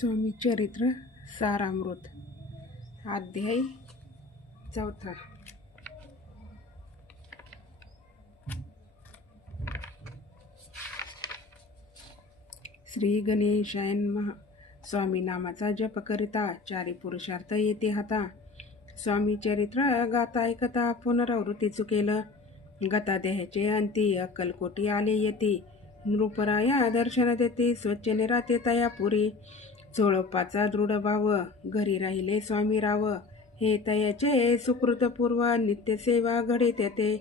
स्वामी चरित्र सारामृत अध्याय 4। श्री गणेशाय नमः। स्वामी नामाचा जप करिता चारी पुरुषार्थ येते हाता। स्वामी चरित्र गाता ऐकता पुनरावृत्ती चुकेल। गता देहाचे अंती अक्कलकोटी आले येती। नृपराया दर्शन देते स्वच्छ निराते तया पुरी। चोळप्पाचा दृढ भाव घरी राहिले स्वामी राव। हे तयाचे सुकृतपूर्व नित्य सेवा घडे त्याते।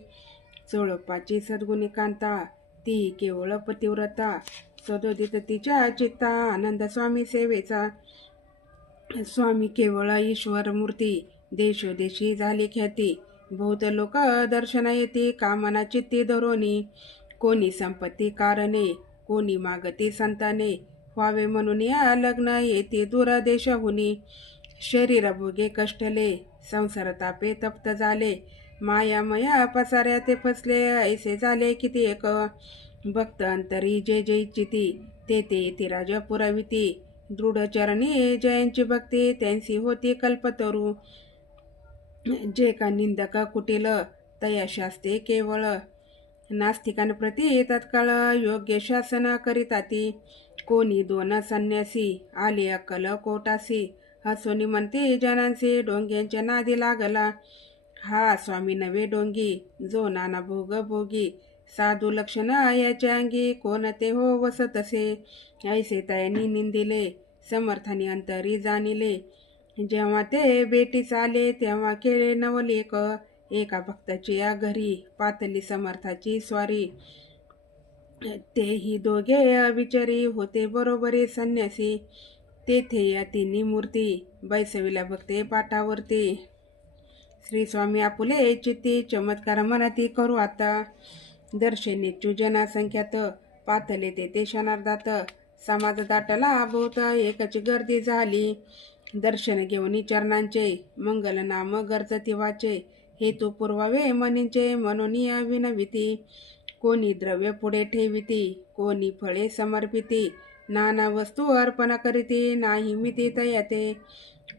चोळप्पाची सद्गुणी कांता ती केवळ पतिव्रता। सदोदित तिच्या चित्ता आनंद स्वामी सेवेचा। स्वामी केवळ ईश्वर मूर्ती देशोदेशी झाली ख्याती। बहुत लोक दर्शना येते कामना चित्ती धरोनी। कोणी संपत्ती कारणे कोणी मागती संताने। व्हावे म्हणून या लग्न येते दूरदेशहुनी। शरीर भोगे कष्टले संसार तापे तप्त झाले। मायामया पसाऱ्या ते फसले ऐसे झाले किती एक। भक्त अंतरी जे जे इच्छिती ते ते येते राज पुराविती। दृढ चरणी जयांची भक्ती त्यांची होती कल्पतरू। जे का निंदक कुटील तया शास्ते केवळ। नास्तिकांप्रती तत्काळ योग्य शासन करीताती। कोणी दोन संन्यासी आले अक्कल कोटासी। हसोनी म्हणते जनांचे डोंग्यांच्या नादी लागला। हा स्वामी नवे डोंगी जो नाना भोग भोगी। साधू लक्षण याच्या अंगी कोणते हो वसतसे। ऐसे तयानी निंदिले समर्थानी अंतरी जाणिले। जेव्हा ते भेटीस आले तेव्हा केले नवलेक। एका भक्ताची या घरी पातली समर्थाची स्वारी। तेही दोघे अविचारी होते बरोबरी संन्यासी। तेथे या तिन्ही मूर्ती बैसविल्या भक्ते पाठावरती। श्री स्वामी आपुले चित्ती चमत्कार मनाती करू आता। दर्शनेच्छु जना संख्यात पातले तेथे क्षणार्धात। समाज दाटला बहुत एकच गर्दी झाली। दर्शन घेऊन चरणांचे मंगल नाम गरजती वाचे। हेतू पुरवावे मनींचे म्हणून या विनविती। कोणी द्रव्य पुढे ठेविती कोणी फळे समर्पिती। नाना वस्तू अर्पण करीती नाही मिती तयाते।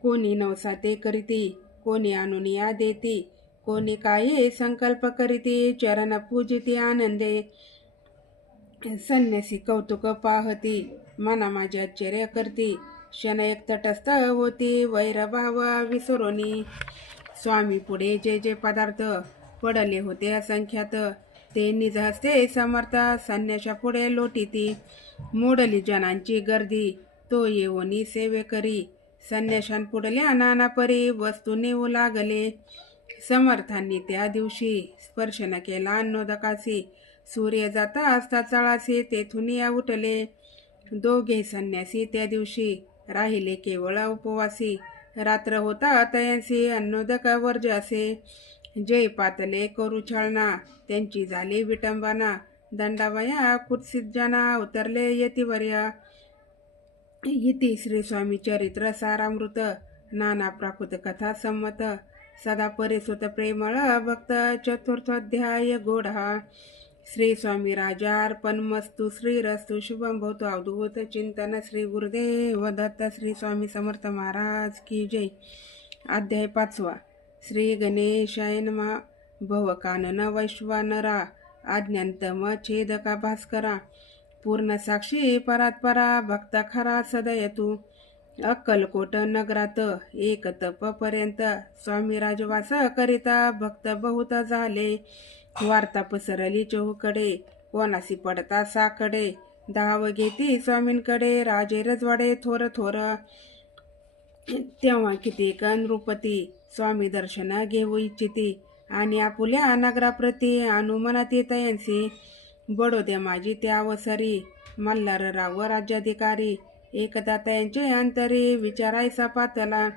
कोणी नवसाते करीती कोणी आणून या देती। कोणी काही संकल्प करीती चरण पूजिती आनंदे। संन्यासी कौतुक पाहती मना माझे आश्चर्य करती। क्षण एक तटस्थ होती वैरभाव विसरोनी। स्वामी पुढे जे जे पदार्थ पडले होते असंख्यात। ते निज हस्ते समर्थ संन्याशा पुढे लोटीती। मोडली जनांची गर्दी तो येऊनी सेवे करी। संन्याशांपुढल्या नाना परी वस्तू नेऊ लागले। समर्थांनी त्या दिवशी स्पर्श न केला अन्नोदकासी। सूर्य जाता असता चळासी तेथून या उठले। दोघे संन्यासी त्या दिवशी राहिले केवळ उपवासी। रात्र होता तयांसी अन्नोदक वर्ज असे। जे पातले करू छळना त्यांची झाली विटंबना। दंडावया कुत्सित जना उतरले यतिवर्य। इति श्री स्वामी चरित्र सारामृत नाना प्राकृत कथा संमत। सदा परिसुत प्रेमळ भक्त चतुर्थोध्याय गोढा। श्री स्वामी राजा अर्पणमस्तु श्रीरस्तु शुभम भवतु अवधूत चिंतन। श्री गुरुदेव दत्त। श्री स्वामी समर्थ महाराज की जय। अध्याय 5। श्री गणेशाय नमः। भवकानन वैश्वानरा आज्ञांतम छेदका भास्करा। पूर्ण साक्षी परात्परा भक्त खरा सदयतु। अक्कलकोट नगरात एक तप पर्यंत स्वामी राजवास करिता भक्त बहुत झाले। वार्ता पसरली चहूकडे कोणासी पडता साकडे। धाव घेती स्वामींकडे राजे रजवाडे थोर थोर। तेव्हा कितीक नृपती स्वामी दर्शन घेऊ इच्छिती। आणि आपुल्या नगराप्रती अनुमनाती तयांसी। बडोदे माझी त्या अवसरी मल्हार राव राज्याधिकारी। एकदा तयांचे अंतरी विचारायचा पातला।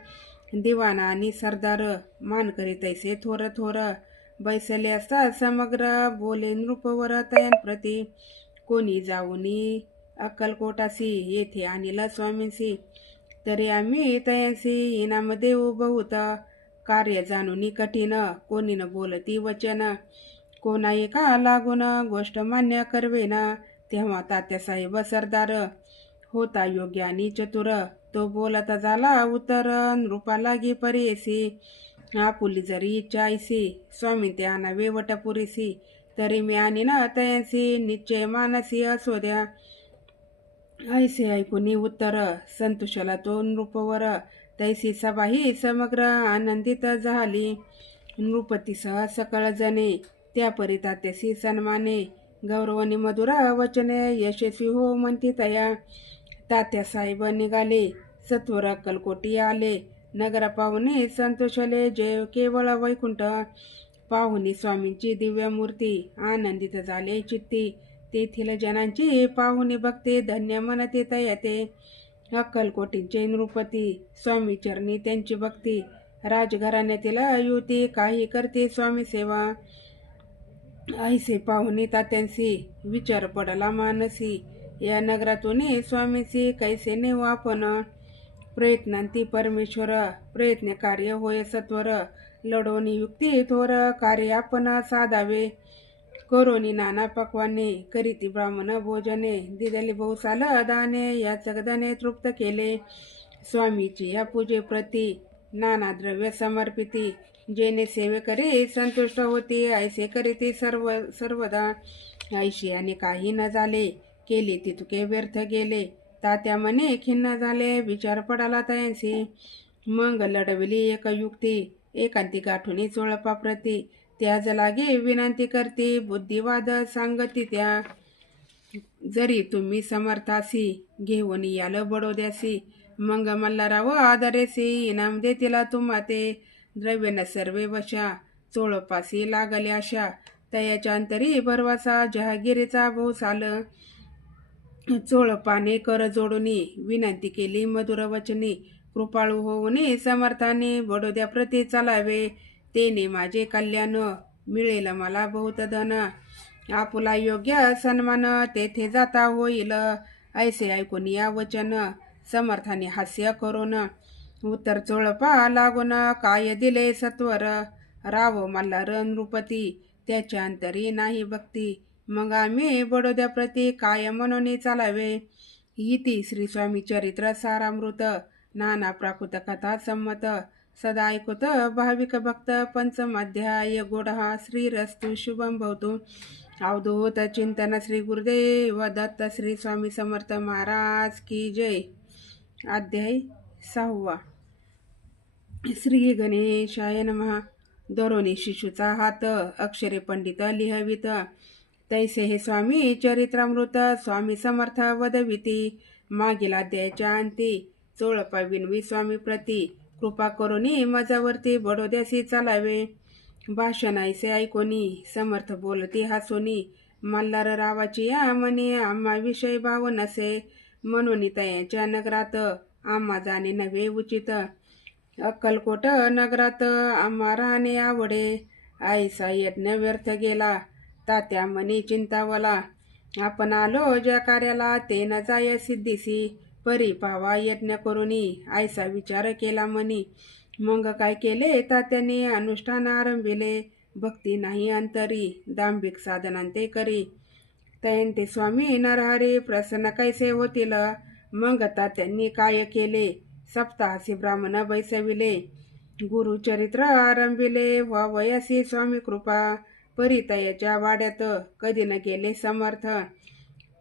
दिवाना आणि सरदार मानकरी तैसे थोर थोर। बैसले असता समग्र बोले नृपवर तयांप्रती। कोणी जाऊनी अक्कलकोटासी येथे आणिला स्वामींसी। तरी आम्ही तयांसी इनाम देऊ बहुत। कार्य जाणूनी कठीण कोणी न बोलती वचन। कोणा एका लागून गोष्ट मान्य करवेना। तेव्हा तात्यासाहेब सरदार होता योग्य आणि चतुर, तो बोलता झाला उत्तर, नृपा लागी परेसी, आपुली जरी इच्छा ऐसी, स्वामी ते आणावे वटपुरीसी, तरी मी आणि ना तयांसी, निश्चय मानसी असो द्या. ऐसे ऐकुनी उत्तर, संतोषाला तो नृपवर, तैसी सभाही समग्र आनंदित झाली. नृपतीसह सकळ जने, त्या परितात्यासी सन्माने, गौरवनी मधुर वचने, यशस्वी हो म्हणती तया. तात्या साहेब निघाले, सत्वर अक्कलकोटी आले, नगर पाहुणे संतोषले, जय केवळ वैकुंठ. पाहुणी स्वामींची दिव्य मूर्ती, आनंदित झाले चित्ती, तेथील जनांची पाहुणी भक्ती, धन्य म्हणते तयाते. अक्कलकोटींचे नृपती, स्वामी चरणी त्यांची भक्ती, राजघराण्यातील युवती, काही करते स्वामी सेवा. ऐसे पाहुणे तात्यांसी, विचार पडला मानसी, या नगरातून स्वामीसी कैसे नेऊ आपण. प्रयत्नांती परमेश्वर, प्रयत्न कार्य होय सत्वर, लढवणी युक्ती थोर, कार्य आपण साधावे. करोनी नाना पक्वाने, करीती ब्राह्मण भोजने, दिदली बहुसाल दाने, या जगदाने तृप्त केले. स्वामीची या पूजे प्रती, नाना द्रव्य समर्पिती, जेने सेवे करी संतुष्ट होती, ऐसे करीती सर्वदा. ऐशी आणि काही न झाले, केली तितके व्यर्थ गेले, तात्या मने खिन्न झाले, विचार पडाला तयांसी. मग लढविली एक युक्ती, एकांती गाठुनी चोळपा प्रती, त्याज लागे विनंती करती, बुद्धिवाद सांगती त्या. जरी तुम्ही समर्थासी, घेऊन याल बडोद्यासी, मग मल्हाराव आदरेसी, इनाम देतीला तुम्हा ते. द्रव्य न सर्वे वशा, चोळपासी लागले आशा, तयाच्या अंतरी भरवासा, जहागिरीचा बहुसाल. चोळपाने कर जोडुनी, विनंती केली मधुर वचनी, कृपाळू होऊनी समर्थाने, बडोद्या प्रती चालावे, तेने माझे कल्याण, मिळेल मला बहुत धन. आपुला योग्य सन्मान, तेथे जाता होईल, ऐसे ऐकून या वचन, समर्थाने हास्य करून. उत्तर चोळपा लागून, काय दिले सत्वर, राव मल्हार नृपती, त्याच्या अंतरी नाही भक्ती, मग आम्ही बडोद्या प्रती काय म्हणून चालावे. इति श्री स्वामी चरित्र सारामृत, नाना प्राकृत कथा संमत, सदा ऐकत भाविक भक्त, पंचम अध्याय गोडहा. श्रीरस्तु शुभम भवतु. अवधूत चिंतन श्री गुरुदेव दत्त. श्री स्वामी समर्थ महाराज की जय. अध्याय 6. श्री गणेशाय नमः. दरोनी शिशूचा हात, अक्षरे पंडित लिहवित, तैसे हे स्वामी चरित्रामृत, स्वामी समर्थ वदविती. मागील अध्यायाच्या अंती, चोळपा विनवी स्वामी प्रती, कृपा करुनी मजावरती, बडोद्यासी चालावे. भाषण ऐसे ऐकोनी, समर्थ बोलती हसोनी, मल्हार रावाची या मनी, आम्हा विषय भाव नसे, म्हणून तयाच्या नगरात, आम्हा जाणे नव्हे उचित. अक्कलकोट नगरात आम्हा राहणे आवडे, ऐसा यज्ञ व्यर्थ गेला, तात्या मनी चिंतावला. आपण आलो ज्या कार्याला, ते न जाय सिद्धीसी, परी पावा यज्ञ करुनी, ऐसा विचार केला मनी. मग काय केले तात्याने, अनुष्ठान आरंभिले, भक्ती नाही अंतरी, दांभिक साधनांते करी. तयंते स्वामी नरहरी प्रसन्न कैसे होतील, मग तात्यांनी काय केले, सप्ताहासी ब्राह्मण बैसविले, गुरुचरित्र आरंभिले, वयासी स्वामी कृपा, परितयाच्या वाड्यात कधी न गेले समर्थ.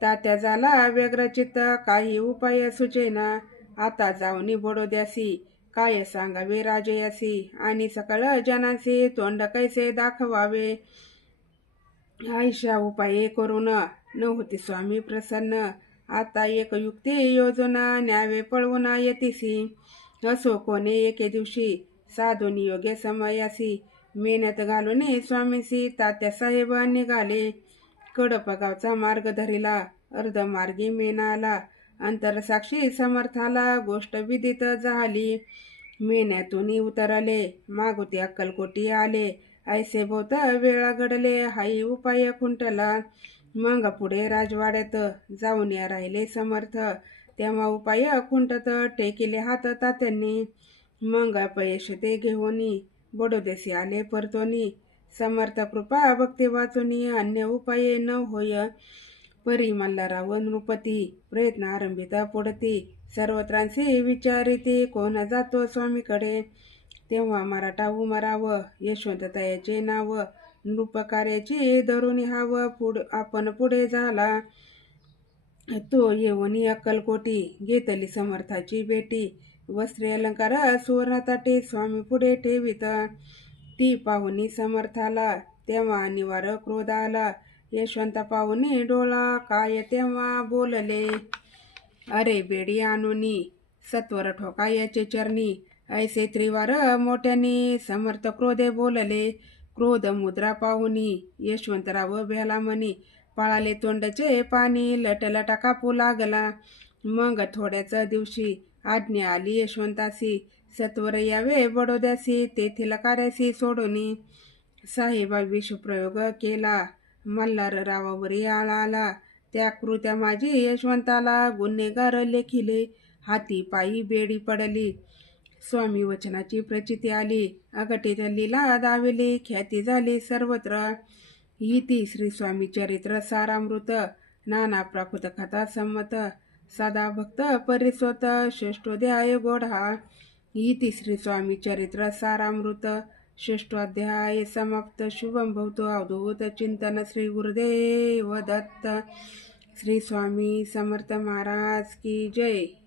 तात्या झाला व्यग्रचित्त, काही उपाय सुचेना, आता जाऊनी बडोद्यासी, काय सांगावे राजयासी, आणि सकळ जनांसी तोंड कैसे दाखवावे. ऐशा उपाये करून नव्हती स्वामी प्रसन्न, आता एक युक्ती योजना, न्यावे पळवून येतीसी. असो कोणे एके दिवशी, साधून योग्य समयासी, मेहनत घालून स्वामीसी तात्यासाहेब निघाले. कडप गावचा मार्ग धरिला, अर्धमार्गी मेनाला, अंतरसाक्षी समर्थाला गोष्ट विदित झाली. मेन्यातून उतरले, मागुती अक्कलकोटी आले, ऐसे बहुत वेळा घडले, हाही उपाय खुंटला. मग पुढे राजवाड्यात जाऊन या राहिले समर्थ, तेव्हा उपाय खुंटत टेकिले हात तात्यांनी. मग अपयश ते घेऊनी, बडोदेसी आले परतोनी, समर्थ कृपा भक्ती वाचुनी, अन्य उपाय न होय. परी मल्हाराव नृपती प्रयत्न आरंभिता पुढती सर्वत्रांचे विचारिते कोण जातो स्वामीकडे. तेव्हा मराठा उमराव यशवंततायाचे नाव नृपकार्याची धरून हाव आपण पुढे झाला. तो येऊनी अक्कलकोटी घेतली समर्थाची भेटी. वस्त्रे अलंकार सुवर्ण ताटे स्वामी पुढे ठेवित. ती पाहुनी समर्थाला तेव्हा निवार क्रोध आला. यशवंता पाहुनी डोळा काय तेव्हा बोलले. अरे बेडी आणुनी सत्वर ठोका याचे चरणी. ऐसे त्रिवार मोठ्याने समर्थ क्रोधे बोलले. क्रोध मुद्रा पाहुनी यशवंतराव भ्याला म्हणी. पळाले तोंडचे पाणी लटलटा कापू लागला. मग थोड्याच दिवशी आज्ञा आली यशवंतासी. सत्वर यावे बडोद्यासी तेथील कार्यासी सोडूनी. साहेबा विषप्रयोग केला मल्हाररावावरी आला. त्या कृत्या माझी यशवंताला गुन्हेगार लेखिले. हाती पायी बेडी पडली. स्वामी वचनाची प्रचिती आली. अघटित लीला दाविली ख्याती झाली सर्वत्र. इति श्री स्वामी चरित्र सारामृत. नाना प्राकृत कथा संमत. सदा भक्त परिसोत षष्ठोध्याय गोढा. इति श्री स्वामी चरित्र सारामृत षष्ठोध्याय समाप्त. शुभम भवतु. अवधूत चिंतन. श्री गुरुदेव दत्त. श्री स्वामी समर्थ महाराज की जय.